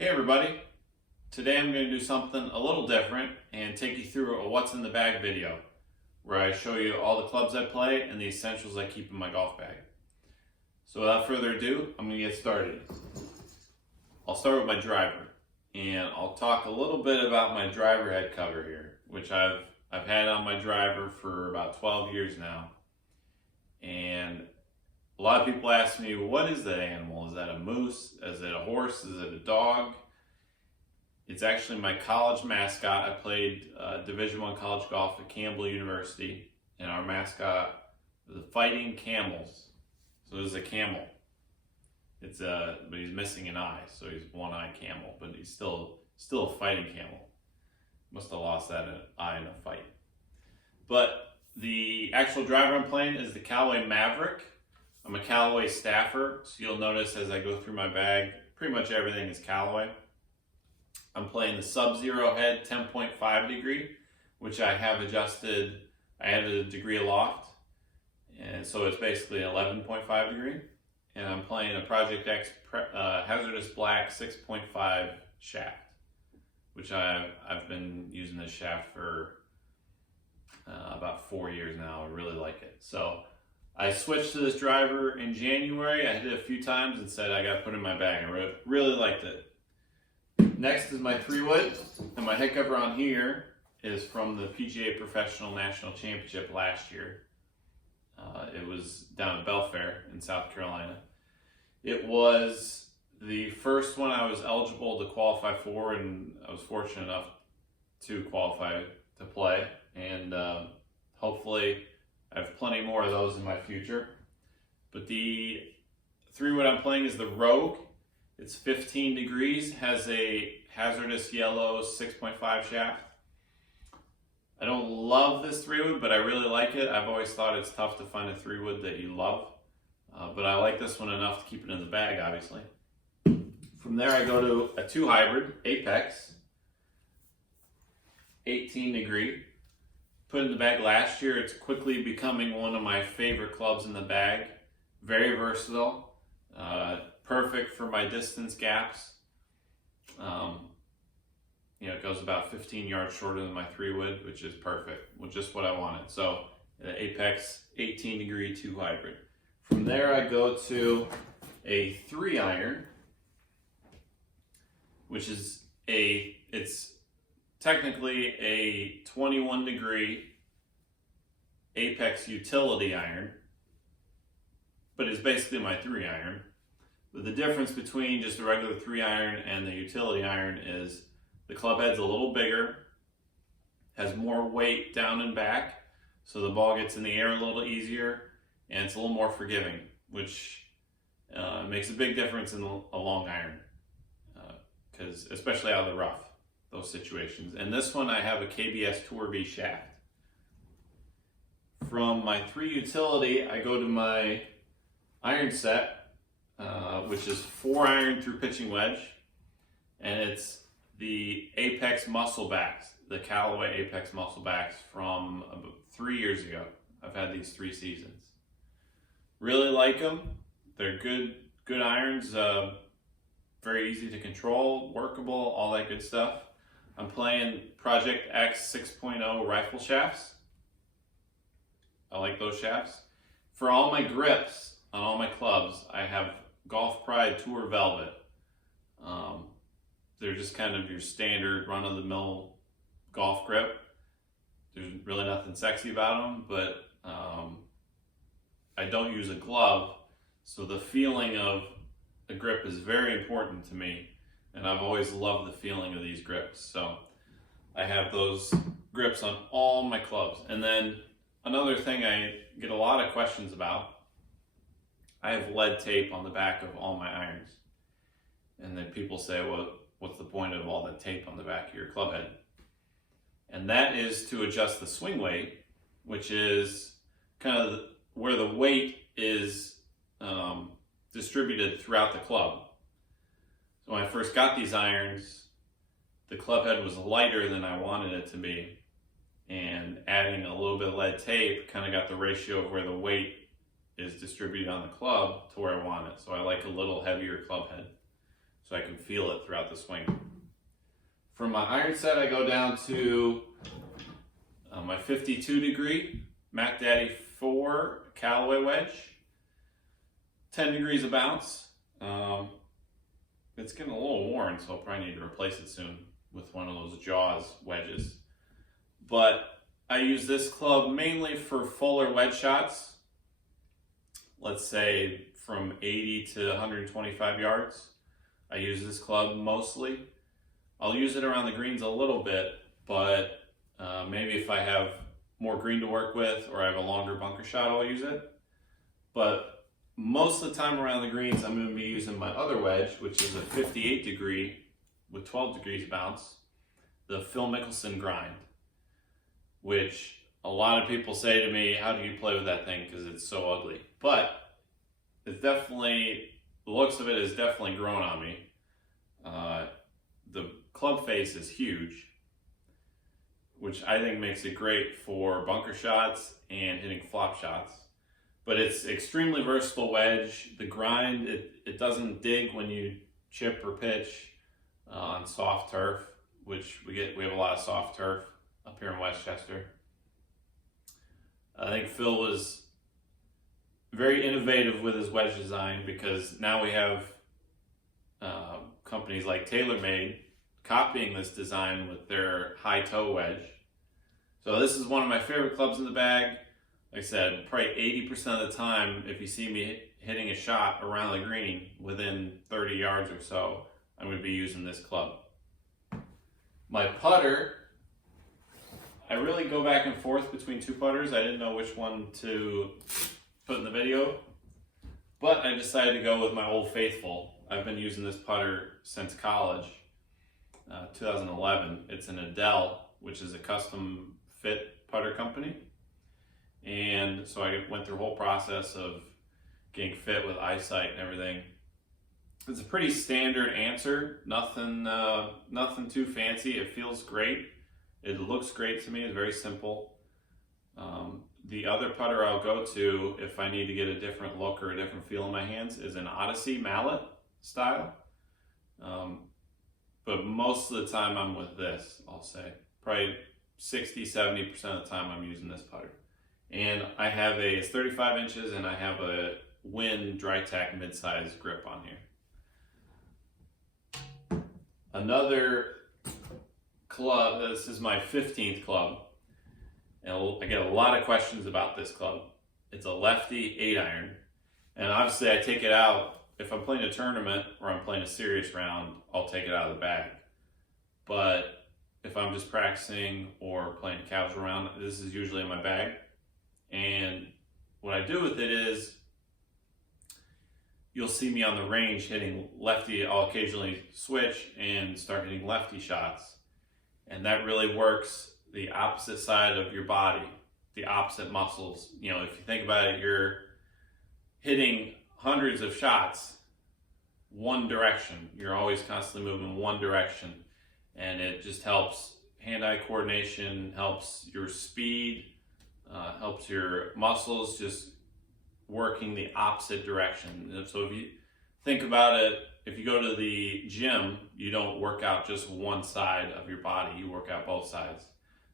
Hey everybody, today I'm going to do something a little different and take you through a what's in the bag video where I show you all the clubs I play and the essentials I keep in my golf bag. So without further ado, I'm going to get started. I'll start with my driver and I'll talk a little bit about my driver head cover here, which I've had on my driver for about 12 years now. And a lot of people ask me, what is that animal? Is that a moose? Is it a horse? Is it a dog? It's actually my college mascot. I played Division I college golf at Campbell University, and our mascot was the Fighting Camels. So it was a camel. But he's missing an eye, so he's one-eyed camel, but he's still a fighting camel. Must have lost that eye in a fight. But the actual driver I'm playing is the Callaway Maverick. I'm a Callaway staffer, so you'll notice as I go through my bag, pretty much everything is Callaway. I'm playing the Sub-Zero head 10.5 degree, which I have adjusted. I added a degree aloft, and so it's basically 11.5 degree. And I'm playing a Project X Hazardous Black 6.5 shaft, which I've been using this shaft for about 4 years now. I really like it. So I switched to this driver in January. I hit it a few times and said I got to put it in my bag. I really liked it. Next is my 3-wood, and my head cover on here is from the PGA Professional National Championship last year. It was down at Belfair in South Carolina. It was the first one I was eligible to qualify for, and I was fortunate enough to qualify to play. And hopefully I have plenty more of those in my future. But the 3-wood I'm playing is the Rogue. It's 15 degrees, has a hazardous yellow 6.5 shaft. I don't love this 3-wood, but I really like it. I've always thought it's tough to find a 3-wood that you love. But I like this one enough to keep it in the bag, obviously. From there I go to a 2 hybrid, Apex, 18 degree. Put in the bag last year. It's quickly becoming one of my favorite clubs in the bag. Very versatile, perfect for my distance gaps. It goes about 15 yards shorter than my 3-wood, which is perfect, just what I wanted. So Apex 18 degree 2 hybrid. From there I go to a 3-iron, which is it's technically a 21 degree Apex utility iron, but it's basically my 3-iron. But the difference between just a regular 3-iron and the utility iron is the club head's a little bigger, has more weight down and back, so the ball gets in the air a little easier, and it's a little more forgiving, which makes a big difference in a long iron, because especially out of the rough, those situations. And this one I have a KBS Tour V shaft. From my 3 utility, I go to my iron set, which is 4-iron through pitching wedge, and it's the Apex Musclebacks, the Callaway Apex Musclebacks from about 3 years ago. I've had these 3 seasons. Really like them. They're good irons, very easy to control, workable, all that good stuff. I'm playing Project X 6.0 rifle shafts. I like those shafts. For all my grips on all my clubs, I have Golf Pride Tour Velvet. They're just kind of your standard run-of-the-mill golf grip. There's really nothing sexy about them, but I don't use a glove, so the feeling of a grip is very important to me, and I've always loved the feeling of these grips. So I have those grips on all my clubs. And then another thing I get a lot of questions about, I have lead tape on the back of all my irons. And then people say, well, what's the point of all that tape on the back of your club head? And that is to adjust the swing weight, which is kind of where the weight is distributed throughout the club. So when I first got these irons, the club head was lighter than I wanted it to be. And adding a little bit of lead tape kind of got the ratio of where the weight is distributed on the club to where I want it. So I like a little heavier club head. so I can feel it throughout the swing. From my iron set, I go down to my 52 degree Mac Daddy 4 Callaway wedge, 10 degrees of bounce. It's getting a little worn, so I'll probably need to replace it soon with one of those Jaws wedges. But I use this club mainly for fuller wedge shots, let's say from 80 to 125 yards. I use this club mostly. I'll use it around the greens a little bit, but maybe if I have more green to work with or I have a longer bunker shot, I'll use it. But most of the time around the greens, I'm going to be using my other wedge, which is a 58 degree with 12 degrees bounce, the Phil Mickelson grind, which a lot of people say to me, how do you play with that thing because it's so ugly? But it's definitely, the looks of it has definitely grown on me. The club face is huge, which I think makes it great for bunker shots and hitting flop shots. But it's extremely versatile wedge. The grind, it doesn't dig when you chip or pitch on soft turf, which we have a lot of soft turf up here in Westchester. I think Phil was very innovative with his wedge design because now we have companies like TaylorMade copying this design with their high toe wedge. So this is one of my favorite clubs in the bag. Like I said, probably 80% of the time, if you see me hitting a shot around the green within 30 yards or so, I'm going to be using this club. My putter, I really go back and forth between two putters. I didn't know which one to put in the video, but I decided to go with my Old Faithful. I've been using this putter since college, 2011. It's an Adele, which is a custom fit putter company. And so I went through a whole process of getting fit with eyesight and everything. It's a pretty standard answer, nothing too fancy. It feels great. It looks great to me. It's very simple. The other putter I'll go to if I need to get a different look or a different feel in my hands is an Odyssey mallet style. But most of the time I'm with this, I'll say. Probably 60-70% of the time I'm using this putter. And I have it's 35 inches and I have a Win Dry Tack mid-size grip on here. Another club, this is my 15th club. And I get a lot of questions about this club. It's a lefty 8-iron. And obviously I take it out, if I'm playing a tournament or I'm playing a serious round, I'll take it out of the bag. But if I'm just practicing or playing a casual round, this is usually in my bag. And what I do with it is, you'll see me on the range hitting lefty. I'll occasionally switch and start hitting lefty shots. And that really works the opposite side of your body, the opposite muscles. You know, if you think about it, you're hitting hundreds of shots one direction. You're always constantly moving one direction. And it just helps hand-eye coordination, helps your speed, helps your muscles just working the opposite direction. So if you think about it, if you go to the gym, you don't work out just one side of your body, you work out both sides.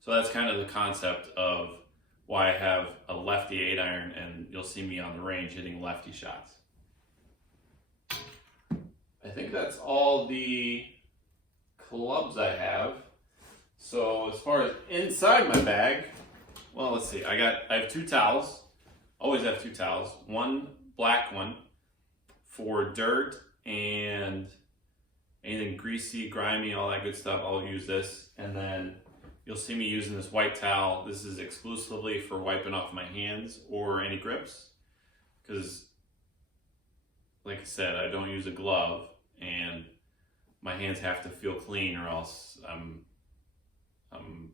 So that's kind of the concept of why I have a lefty 8-iron and you'll see me on the range hitting lefty shots. I think that's all the clubs I have. So as far as inside my bag, well, let's see. I have 2 towels. Always have 2 towels. One black one for dirt and anything greasy, grimy, all that good stuff. I'll use this. And then you'll see me using this white towel. This is exclusively for wiping off my hands or any grips. Because, like I said, I don't use a glove and my hands have to feel clean or else I'm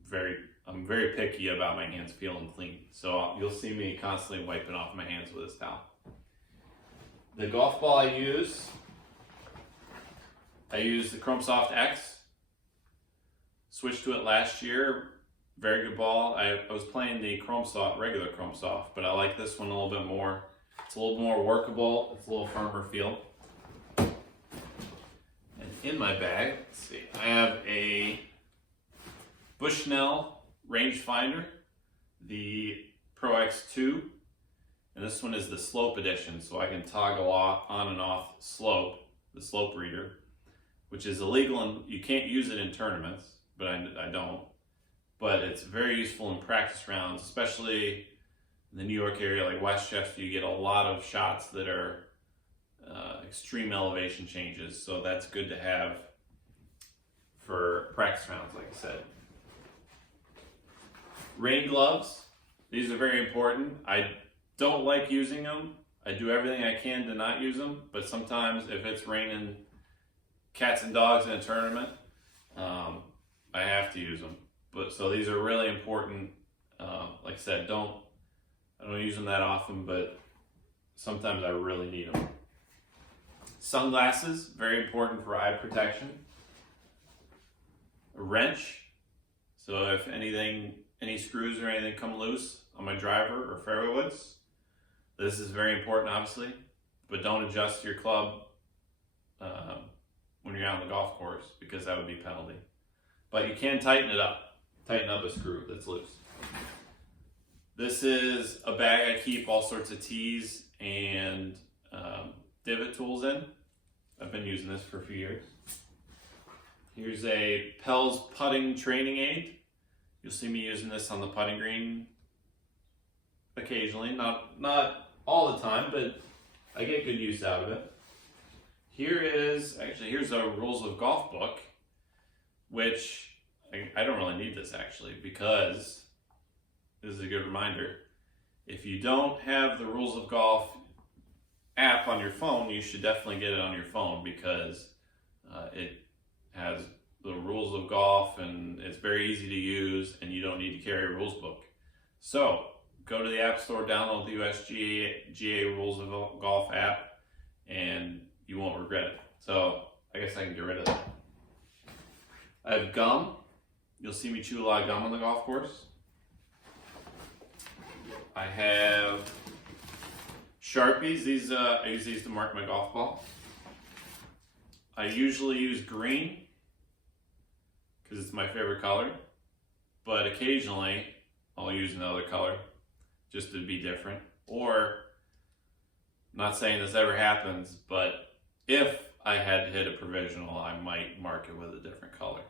very picky about my hands feeling clean. So you'll see me constantly wiping off my hands with this towel. The golf ball I use the Chrome Soft X. Switched to it last year. Very good ball. I was playing the Chrome Soft, regular Chrome Soft, but I like this one a little bit more. It's a little more workable. It's a little firmer feel. in my bag, let's see, I have a Bushnell rangefinder, the Pro X2, and this one is the slope edition, so I can toggle off, on and off slope, the slope reader, which is illegal and you can't use it in tournaments, but I don't. But it's very useful in practice rounds, especially in the New York area like Westchester. You get a lot of shots that are extreme elevation changes, so that's good to have for practice rounds, like I said. Rain gloves, these are very important. I don't like using them. I do everything I can to not use them, but sometimes if it's raining cats and dogs in a tournament, I have to use them. But so these are really important. Like I said, I don't use them that often, but sometimes I really need them. Sunglasses, very important for eye protection. A wrench, so if any screws or anything come loose on my driver or fairway woods, this is very important, obviously, but don't adjust your club when you're out on the golf course, because that would be a penalty. But you can tighten up a screw that's loose. This is a bag I keep all sorts of tees and divot tools in. I've been using this for a few years. Here's a Pell's putting training aid. You'll see me using this on the putting green occasionally, not all the time, but I get good use out of it. Here's a rules of golf book, which I don't really need this actually, because this is a good reminder. If you don't have the rules of golf app on your phone, you should definitely get it on your phone, because it has the rules of golf and it's very easy to use and you don't need to carry a rules book. So go to the App Store, download the USGA Rules of Golf app, and you won't regret it. So I guess I can get rid of that. I have gum. You'll see me chew a lot of gum on the golf course. I have Sharpies. I use these to mark my golf ball. I usually use green because it's my favorite color, but occasionally I'll use another color just to be different. Or, not saying this ever happens, but if I had to hit a provisional, I might mark it with a different color.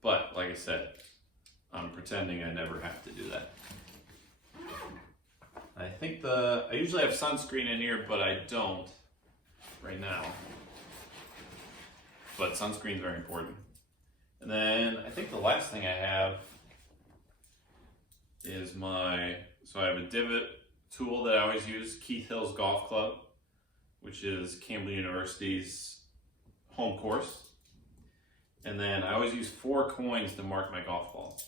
But like I said, I'm pretending I never have to do that. I think I usually have sunscreen in here, but I don't right now. But sunscreen is very important. And then I think the last thing I have is so I have a divot tool that I always use, Keith Hill's Golf Club, which is Campbell University's home course. And then I always use 4 coins to mark my golf ball.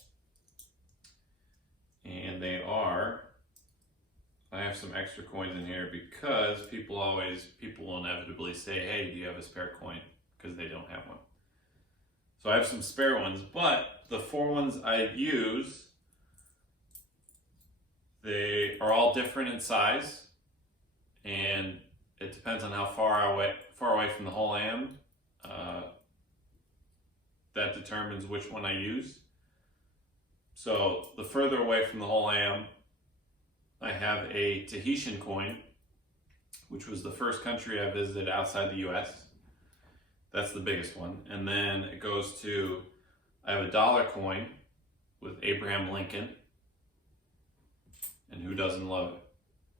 And I have some extra coins in here because people will inevitably say, hey, do you have a spare coin? Because they don't have one. So I have some spare ones, but the 4 ones I use, they are all different in size, and it depends on how far away from the hole I am. That determines which one I use. So the further away from the hole I am, I have a Tahitian coin, which was the first country I visited outside the US. That's the biggest one. And then it goes to, I have a $1 coin with Abraham Lincoln. And who doesn't love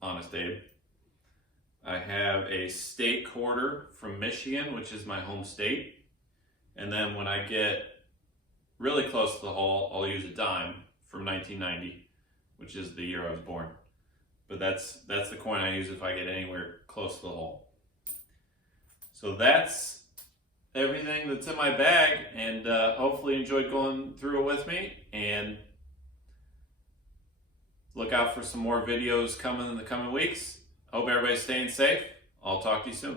Honest Abe? I have a state quarter from Michigan, which is my home state. And then when I get really close to the hole, I'll use a dime from 1990, which is the year I was born. But that's the coin I use if I get anywhere close to the hole. So that's everything that's in my bag, and hopefully you enjoyed going through it with me. And look out for some more videos coming in the coming weeks. Hope everybody's staying safe. I'll talk to you soon.